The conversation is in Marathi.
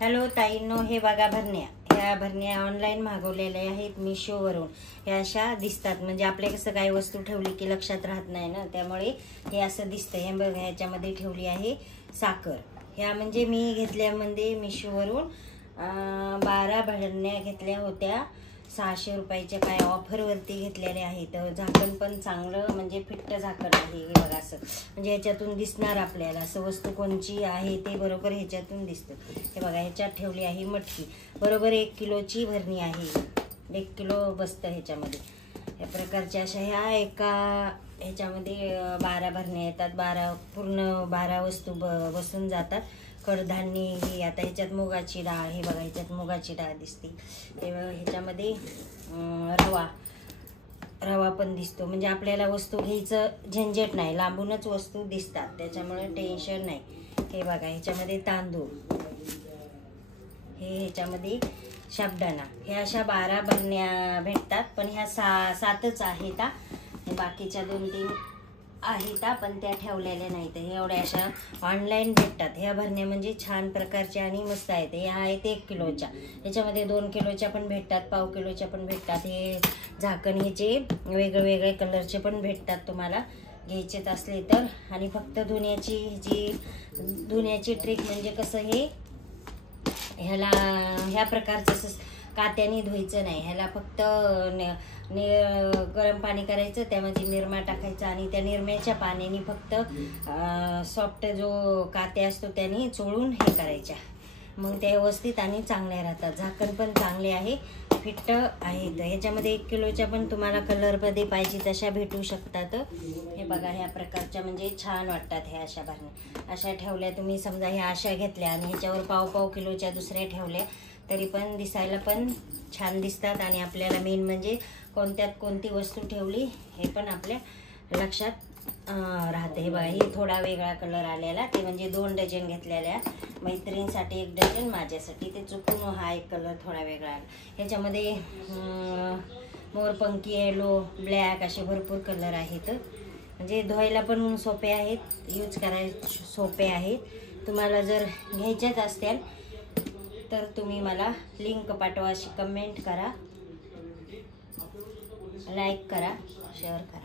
हॅलो ताईंनो, हे बघा भरण्या. ह्या भरण्या ऑनलाईन मागवलेल्या आहेत मिशोवरून. ह्या अशा दिसतात, म्हणजे आपल्या कसं काही वस्तू ठेवली की लक्षात राहत नाही ना, त्यामुळे हे असं दिसतं. हे बघा, ह्याच्यामध्ये ठेवली आहे साखर. ह्या म्हणजे मी घेतल्यामध्ये मिशोवरून 12 भरण्या घेतल्या होत्या. 600 रुपयाच्या काय ऑफरवरती घेतलेल्या आहेत. झाकण पण चांगलं, म्हणजे फिट्ट झाकण आहे. हे बघा असं, म्हणजे ह्याच्यातून दिसणार आपल्याला असं वस्तू कोणची आहे ते बरोबर ह्याच्यातून दिसतं. हे बघा, ह्याच्यात ठेवली आहे मटकी. बरोबर 1 किलोची भरणी आहे. 1 किलो बसतं ह्याच्यामध्ये. या प्रकारच्या अशा ह्या एका ह्याच्यामध्ये 12 भरण्या येतात. 12 वस्तू बसून जातात. कडधान्य ही आता ह्याच्यात मुगाची डाळ, हे बघा ह्याच्यात मुगाची डाळ दिसते. ह्याच्यामध्ये रवा पण दिसतो. म्हणजे आपल्याला वस्तू घ्यायचं झंझट नाही, लांबूनच वस्तू दिसतात, त्याच्यामुळे टेन्शन नाही. हे बघा, ह्याच्यामध्ये तांदूळ, हे ह्याच्यामध्ये साबुदाणा. हे अशा 12 भरण्या भेटतात, पण ह्या 7च आहेत. बाकीच्या 2-3 आहेत पण त्या ठेवलेल्या नाहीत. हे एवढ्या अशा ऑनलाईन भेटतात. ह्या भरण्या म्हणजे छान प्रकारच्या आणि मस्त आहेत. ह्या आहेत 1 किलोच्या. ह्याच्यामध्ये 2 किलोच्या पण भेटतात, पाव किलोच्या पण भेटतात. हे झाकण ह्याचे वेगवेगळे कलरचे पण भेटतात तुम्हाला घ्यायचेच असले तर. आणि फक्त धुण्याची ट्रिक म्हणजे कसं, हे ह्याला ह्या प्रकारचं कात्याने धुवायचं नाही. ह्याला फक्त गरम पाणी करायचं, त्यामध्ये निरमा टाकायचा आणि त्या निरम्याच्या पाण्याने फक्त सॉफ्ट जो कात्या असतो त्याने चोळून हे करायच्या, मग त्या व्यवस्थित आणि चांगल्या राहतात. झाकण पण चांगले आहे, फिट्ट आहेत. ह्याच्यामध्ये 1 किलोच्या पण तुम्हाला कलरमध्ये पाहिजे तशा भेटू शकतात. हे बघा, ह्या प्रकारच्या म्हणजे छान वाटतात. ह्या अशा भरण्या अशा ठेवल्या तुम्ही, समजा ह्या अशा घेतल्या आणि ह्याच्यावर पाव किलोच्या दुसऱ्या ठेवल्या तरी पण दिसायला पण छान दिसतात. आणि आपल्याला मेन म्हणजे कोणत्यात कोणती वस्तू ठेवली हे पण आपल्या लक्षात राहते. हे बघा, ही थोडा वेगळा कलर आलेला, ते म्हणजे 2 डझन घेतलेल्या. मैत्रिणीसाठी 1 डझन, माझ्यासाठी ते चुकून हा एक कलर थोडा वेगळा आला. ह्याच्यामध्ये मोरपंखी, येलो, ब्लॅक असे भरपूर कलर आहेत. म्हणजे धुवायला पण सोपे आहेत, यूज करायला सोपे आहेत. तुम्हाला जर घ्यायच्याच असतील तर तुम्ही मला लिंक पाठवा, अशी कमेंट करा, लाईक करा, शेअर करा.